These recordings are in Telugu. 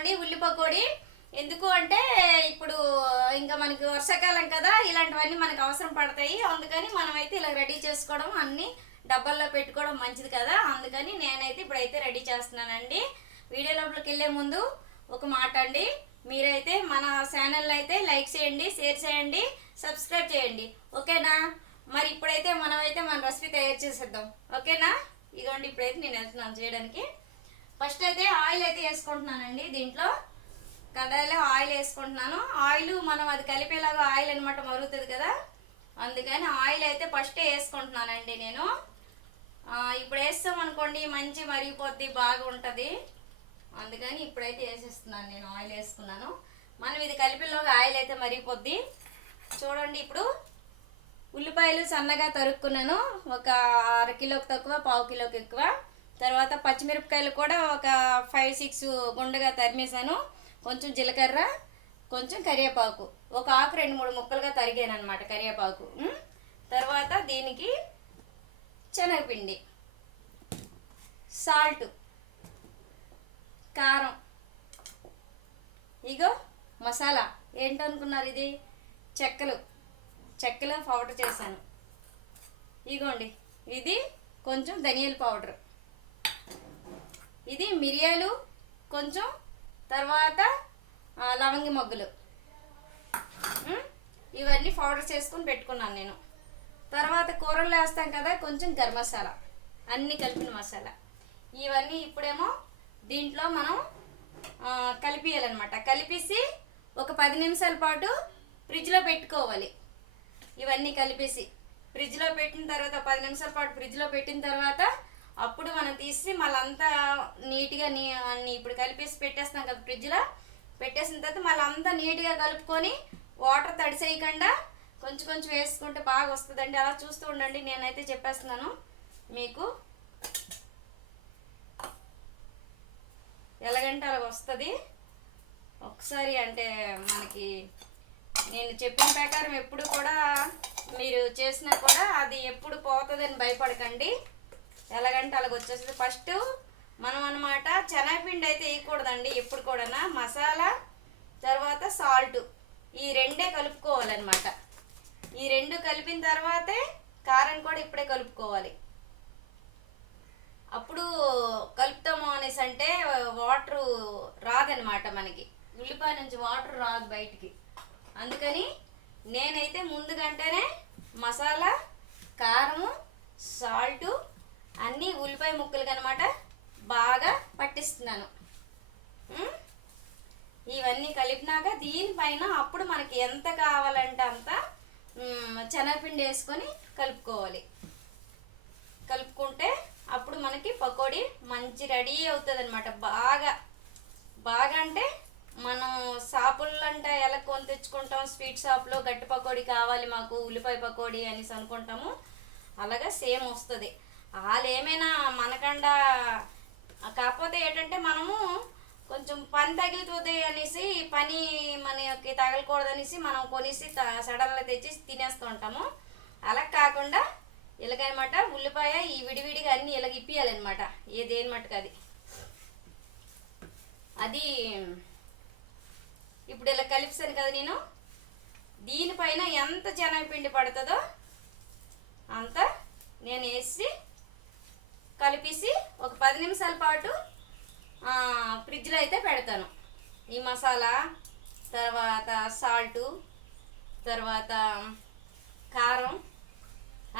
చేస్తున్నామండి ఉల్లి పకోడీ. ఎందుకు అంటే ఇప్పుడు ఇంకా మనకి వర్షాకాలం కదా, ఇలాంటివన్నీ మనకు అవసరం పడతాయి. అందుకని మనమైతే ఇలా రెడీ చేసుకోవడం, అన్ని డబ్బాల్లో పెట్టుకోవడం మంచిది కదా. అందుకని నేనైతే ఇప్పుడైతే రెడీ చేస్తున్నానండి. వీడియో లోపలికి వెళ్ళే ముందు ఒక మాట అండి, మీరైతే మన ఛానల్ అయితే లైక్ చేయండి, షేర్ చేయండి, సబ్స్క్రైబ్ చేయండి, ఓకేనా? మరి ఇప్పుడైతే మనమైతే మన రెసిపీ తయారు చేసేద్దాం, ఓకేనా? ఇదిగోండి, ఇప్పుడైతే నేను వెళ్తున్నాను చేయడానికి. ఫస్ట్ అయితే ఆయిల్ అయితే వేసుకుంటున్నానండి. దీంట్లో కడాయిలో ఆయిల్ వేసుకుంటున్నాను. ఆయిల్ మనం అది కలిపేలాగా ఆయిల్ అనమాట మరుగుతుంది కదా, అందుకని ఆయిల్ అయితే ఫస్టే వేసుకుంటున్నానండి నేను. ఇప్పుడు వేస్తాం అనుకోండి మంచి మరిగిపోద్ది, బాగా ఉంటుంది. అందుకని ఇప్పుడైతే వేసేస్తున్నాను నేను. ఆయిల్ వేసుకున్నాను. మనం ఇది కలిపేలాగా ఆయిల్ అయితే మరిగిపోద్ది. చూడండి, ఇప్పుడు ఉల్లిపాయలు సన్నగా తరుక్కున్నాను. ఒక 1/2 కిలోకి తక్కువ, 1/4 కిలోకి ఎక్కువ. తర్వాత పచ్చిమిరపకాయలు కూడా ఒక 5-6 గుండగా తరిమేసాను. కొంచెం జీలకర్ర, కొంచెం కరివేపాకు, ఒక ఆకు 2-3 ముక్కలుగా తరిగాను అనమాట కరివేపాకు. తర్వాత దీనికి శనగపిండి, సాల్ట్, కారం, ఇగో మసాలా ఏంటనుకున్నారు, ఇది చెక్కలు పౌడర్ చేశాను. ఇగోండి, ఇది కొంచెం ధనియాల పౌడర్, ఇది మిరియాలు కొంచెం, తర్వాత లవంగి మొగ్గలు, ఇవన్నీ పౌడర్ చేసుకొని పెట్టుకున్నాను నేను. తర్వాత కూరలు వేస్తాం కదా, కొంచెం గరం మసాలా, అన్నీ కలిపిన మసాలా. ఇవన్నీ ఇప్పుడేమో దీంట్లో మనం కలిపియాలన్నమాట. కలిపేసి ఒక 10 నిమిషాల పాటు ఫ్రిడ్జ్లో పెట్టుకోవాలి. ఇవన్నీ కలిపేసి ఫ్రిడ్జ్లో పెట్టిన తర్వాత 10 నిమిషాల పాటు ఫ్రిడ్జ్లో పెట్టిన తర్వాత అప్పుడు మనం తీసి మళ్ళీ అంతా నీట్గా అన్నీ ఇప్పుడు కలిపేసి పెట్టేస్తాం కదా, ఫ్రిడ్జ్లో పెట్టేసిన తర్వాత మళ్ళీ అంతా నీట్గా కలుపుకొని వాటర్ తడిసేయకుండా కొంచెం కొంచెం వేసుకుంటే బాగా వస్తుందండి. అలా చూస్తూ ఉండండి, నేనైతే చెప్పేస్తున్నాను మీకు. ఎలాగంటే అలా వస్తుంది. ఒకసారి అంటే మనకి నేను చెప్పిన ప్రకారం ఎప్పుడు కూడా మీరు చేసినా కూడా అది ఎప్పుడు పోతుందని భయపడకండి. ఎలాగంటే అలాగ వచ్చేస్తుంది. ఫస్ట్ మనం అన్నమాట శనగపిండి అయితే వేయకూడదండి ఎప్పుడు కూడా. మసాలా తర్వాత సాల్ట్, ఈ రెండే కలుపుకోవాలన్నమాట. ఈ రెండు కలిపిన తర్వాతే కారం కూడా ఇప్పుడే కలుపుకోవాలి. అప్పుడు కలుపుతాము అనేసి అంటే వాటర్ రాదనమాట, మనకి ఉల్లిపాయ నుంచి వాటర్ రాదు బయటికి. అందుకని నేనైతే ముందుగంటేనే మసాలా, కారము, సాల్టు అన్నీ ఉల్లిపాయ ముక్కలకి అనమాట బాగా పట్టిస్తున్నాను. ఇవన్నీ కలిపినాక దీనిపైన అప్పుడు మనకి ఎంత కావాలంటే అంత శనగపిండి వేసుకొని కలుపుకోవాలి. కలుపుకుంటే అప్పుడు మనకి పకోడీ మంచి రెడీ అవుతుంది అనమాట. బాగా అంటే మనం షాపుల్లో అంటే ఎలా కొని తెచ్చుకుంటాం, స్వీట్ షాప్లో గట్టి పకోడీ కావాలి మాకు, ఉల్లిపాయ పకోడీ అనేసి అనుకుంటాము. అలాగా సేమ్ వస్తుంది. వాళ్ళు ఏమైనా మనకండా, కాకపోతే ఏంటంటే మనము కొంచెం పని తగులుతుంది అనేసి, పని మనకి తగలకూడదనేసి మనం కొనేసి సడన్లో తెచ్చి తినేస్తూ ఉంటాము. అలా కాకుండా ఇలాగనమాట ఉల్లిపాయ ఈ విడివిడిగా అన్నీ ఇలాగ ఇప్పియాలన్నమాట. ఏదేని మట్టుకు అది ఇప్పుడు ఇలా కలిపిస్తాను కదా నేను. దీనిపైన ఎంత శనగపిండి పడుతుందో అంత నేను వేసి కలిపేసి ఒక 10 నిమిషాల పాటు ఫ్రిడ్జ్లో అయితే పెడతాను. ఈ మసాలా, తర్వాత సాల్టు, తర్వాత కారం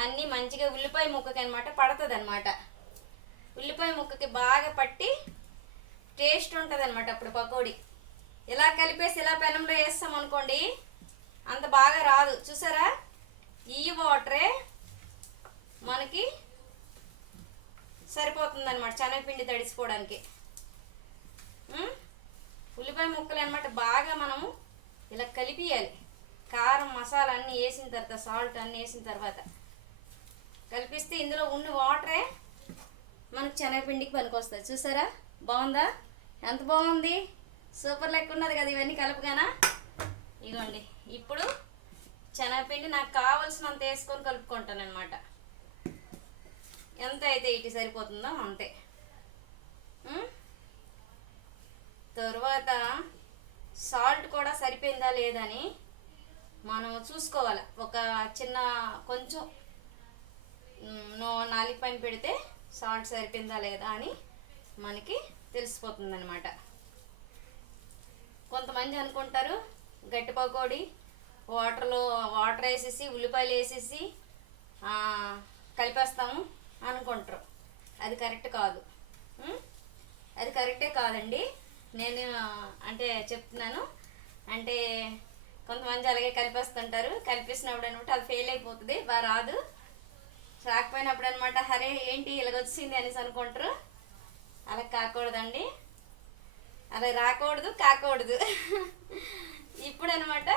అన్నీ మంచిగా ఉల్లిపాయ ముక్కకి అనమాట పడుతుంది అనమాట. ఉల్లిపాయ ముక్కకి బాగా పట్టి టేస్ట్ ఉంటుంది అనమాట అప్పుడు పకోడీ. ఇలా కలిపేసి ఇలా పెనంలో వేస్తాం అనుకోండి అంత బాగా రాదు. చూసారా, ఈ వాటరే మనకి సరిపోతుంది అనమాట శనగపిండి తడిసిపోవడానికి. ఉల్లిపాయ ముక్కలు అనమాట బాగా మనము ఇలా కలిపియాలి. కారం, మసాలా అన్నీ వేసిన తర్వాత, సాల్ట్ అన్నీ వేసిన తర్వాత కలిపిస్తే ఇందులో ఉన్న వాటరే మనకు శనగపిండికి పనికొస్తుంది. చూసారా, బాగుందా? ఎంత బాగుంది, సూపర్ లెక్క ఉన్నది కదా ఇవన్నీ కలుపుగానా. ఇదిగోండి, ఇప్పుడు శనగపిండి నాకు కావాల్సినంత వేసుకొని కలుపుకుంటాను అనమాట. ఎంత అయితే ఇటు సరిపోతుందో అంతే. తర్వాత సాల్ట్ కూడా సరిపోయిందా లేదని మనం చూసుకోవాలి. ఒక చిన్న కొంచెం నాలుగు పైన పెడితే సాల్ట్ సరిపోయిందా లేదా అని మనకి తెలిసిపోతుంది అనమాట. కొంతమంది అనుకుంటారు గట్టి పకోడీ వాటర్ వేసేసి ఉల్లిపాయలు వేసేసి కలిపేస్తాము అనుకుంటారు. అది కరెక్ట్ కాదు. అది కరెక్టే కాదండి. నేను అంటే చెప్తున్నాను. అంటే కొంతమంది అలాగే కలిపేస్తుంటారు. కలిపేసినప్పుడు అనమాట అది ఫెయిల్ అయిపోతుంది, బాగా రాదు. రాకపోయినప్పుడు అనమాట హరే ఏంటి ఇలాగొచ్చింది అనేసి అనుకుంటారు. అలా కాకూడదండి, అలా రాకూడదు, కాకూడదు. ఇప్పుడు అనమాట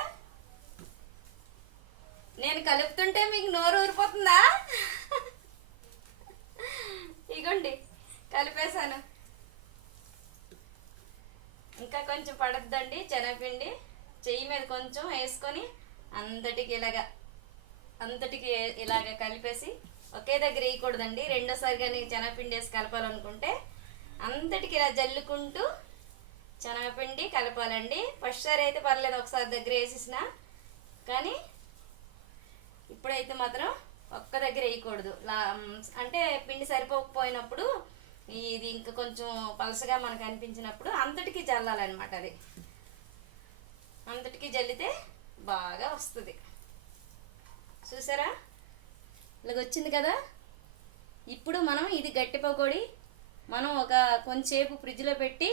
నేను కలుపుతుంటే మీకు నోరు ఊరిపోతుందా? ఇగోండి కలిపేశాను. ఇంకా కొంచెం పడద్దండి శనగపిండి. చెయ్యి మీద కొంచెం వేసుకొని అంతటికి ఇలాగ కలిపేసి ఒకే దగ్గర వేయకూడదండి. రెండోసారి కానీ శనగపిండి వేసి కలపాలనుకుంటే అంతటికి ఇలా జల్లుకుంటూ శనగపిండి కలపాలండి. ఫస్ట్ సారి అయితే పర్లేదు, ఒకసారి దగ్గర వేసేసిన, కానీ ఇప్పుడైతే మాత్రం ఒక్క దగ్గర వేయకూడదు. అంటే పిండి సరిపోకపోయినప్పుడు ఇది ఇంకా కొంచెం పలసగా మనకు అనిపించినప్పుడు అంతటికి జల్లాలన్నమాట. అది అంతటికి జల్లితే బాగా వస్తుంది. చూసారా ఇలాగ వచ్చింది కదా. ఇప్పుడు మనం ఇది గట్టి పకోడీ మనం ఒక కొంచెంసేపు ఫ్రిడ్జ్లో పెట్టి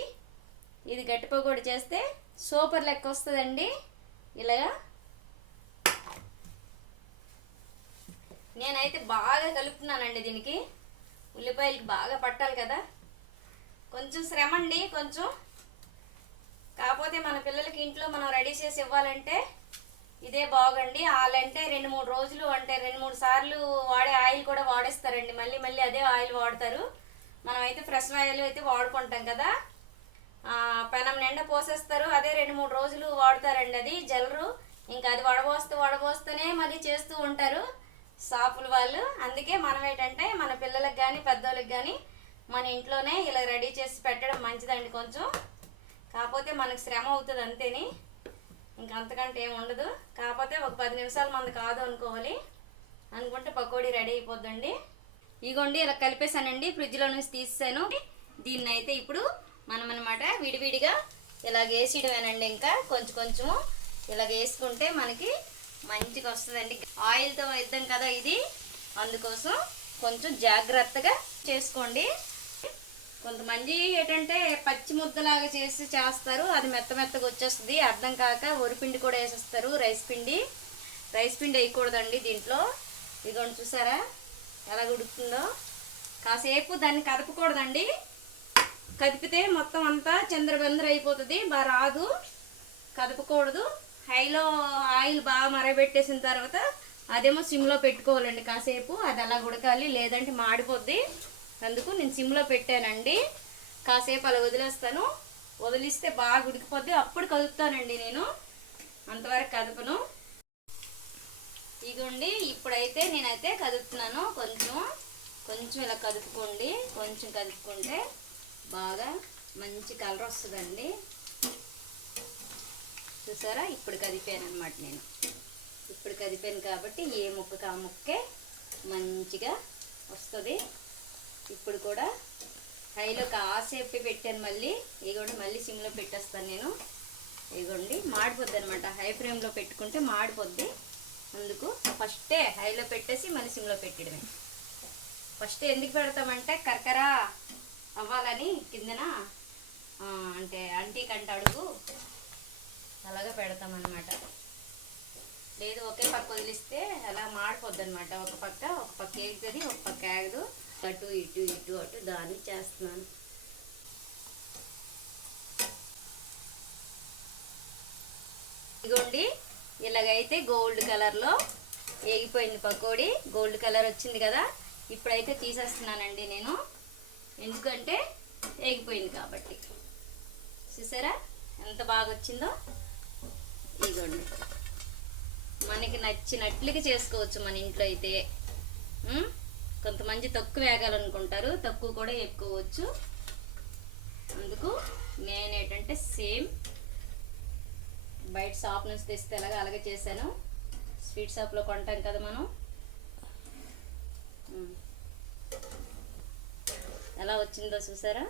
ఇది గట్టి పకోడీ చేస్తే సూపర్ లెక్క వస్తుందండి. ఇలాగా నేనైతే బాగా కలుపుతున్నానండి. దీనికి ఉల్లిపాయలకి బాగా పట్టాలి కదా. కొంచెం శ్రమ అండి, కొంచెం. కాకపోతే మన పిల్లలకి ఇంట్లో మనం రెడీ చేసి ఇవ్వాలంటే ఇదే బాగుండి. వాళ్ళంటే 2-3 రోజులు అంటే 2-3 సార్లు వాడే ఆయిల్ కూడా వాడేస్తారండి. మళ్ళీ మళ్ళీ అదే ఆయిల్ వాడతారు. మనం అయితే ఫ్రెష్ ఆయిల్ అయితే వాడుకుంటాం కదా. పెనం నిండా పోసేస్తారు, అదే 2-3 రోజులు వాడతారండి. అది జలరు. ఇంకా అది వడబోస్తూనే మళ్ళీ చేస్తూ ఉంటారు షాపుల వాళ్ళు. అందుకే మనం ఏంటంటే మన పిల్లలకు కానీ పెద్దోళ్ళకి కానీ మన ఇంట్లోనే ఇలా రెడీ చేసి పెట్టడం మంచిదండి కొంచెం. కాకపోతే మనకు శ్రమ అవుతుంది అంతేని, ఇంకా అంతకంటే ఏమి ఉండదు. కాకపోతే ఒక 10 నిమిషాలు మంది కాదు అనుకోవాలి అనుకుంటే పకోడీ రెడీ అయిపోద్దండి. ఇగోండి ఇలా కలిపేసానండి, ఫ్రిడ్జ్లో నుంచి తీసాను. దీన్ని అయితే ఇప్పుడు మనం అనమాట విడివిడిగా ఇలాగ వేసేయడమేనండి. ఇంకా కొంచెము ఇలాగ వేసుకుంటే మనకి మంచిగా వస్తుందండి. ఆయిల్తో వేద్దాం కదా ఇది, అందుకోసం కొంచెం జాగ్రత్తగా చేసుకోండి. కొంతమంది ఏంటంటే పచ్చి ముద్దలాగా చేస్తారు, అది మెత్తగా వచ్చేస్తుంది. అర్థం కాక వరిపిండి కూడా వేసేస్తారు, రైస్ పిండి వేయకూడదండి దీంట్లో. ఇదిగోండి చూసారా ఎలా ఉడుకుతుందో. కాసేపు దాన్ని కదపకూడదండి, కదిపితే మొత్తం అంతా చిందరబందర అయిపోతుంది, బాగా రాదు. కదపకూడదు. హైలో ఆయిల్ బాగా మరగబెట్టేసిన తర్వాత అదేమో సిమ్లో పెట్టుకోవాలండి కాసేపు. అది అలా ఉడకాలి, లేదంటే మాడిపోద్ది. అందుకు నేను సిమ్లో పెట్టానండి. కాసేపు అలా వదిలేస్తాను. వదిలిస్తే బాగా ఉడికిపోద్ది, అప్పుడు కదుపుతానండి నేను. అంతవరకు కదపను. ఇదిగోండి ఇప్పుడైతే నేనైతే కదుపుతున్నాను. కొంచెం ఇలా కదుపుకోండి. కొంచెం కదుపుకుంటే బాగా మంచి కలర్ వస్తుందండి. చూసారా ఇప్పుడు కదిపాను అనమాట. నేను ఇప్పుడు కదిపాను కాబట్టి ఏ ముక్కకు ఆ ముక్కే మంచిగా వస్తుంది. ఇప్పుడు కూడా హైలో కాసేపు పెట్టాను, మళ్ళీ ఇగోండి మళ్ళీ సిమ్లో పెట్టేస్తాను నేను. ఇగోండి మాడిపోద్ది అనమాట, హై ఫ్లేమ్లో పెట్టుకుంటే మాడిపోద్ది. అందుకు ఫస్టే హైలో పెట్టేసి మళ్ళీ సిమ్లో పెట్టడమే. ఫస్ట్ ఎందుకు పెడతామంటే కరకర అవ్వాలని, కిందన అంటే అంటీకంట అడుగు అలాగా పెడతామన్నమాట. లేదు ఒకే పక్క వదిలిస్తే అలా మాడిపోద్ది అనమాట. ఒక పక్క ఏగుతుంది, ఒక పక్క ఏగదు. అటు ఇటు దాన్ని చేస్తున్నాను. ఇదిగోండి ఇలాగైతే గోల్డ్ కలర్లో ఏగిపోయింది పకోడీ. గోల్డ్ కలర్ వచ్చింది కదా. ఇప్పుడైతే తీసేస్తున్నానండి నేను, ఎందుకంటే ఏగిపోయింది కాబట్టి. చూసారా ఎంత బాగా వచ్చిందో. ఇదిగోండి మనకి నచ్చినట్లుగా చేసుకోవచ్చు మన ఇంట్లో అయితే. కొంతమంది తక్కువ వేగాలనుకుంటారు, తక్కువ కూడా వేపుకోవచ్చు. అందుకు నేనేంటంటే సేమ్ బయట షాప్ నుంచి తెస్తే ఎలాగ అలాగే చేశాను. స్వీట్ షాప్లో కొంటాం కదా మనం. ఎలా వచ్చిందో చూసారా?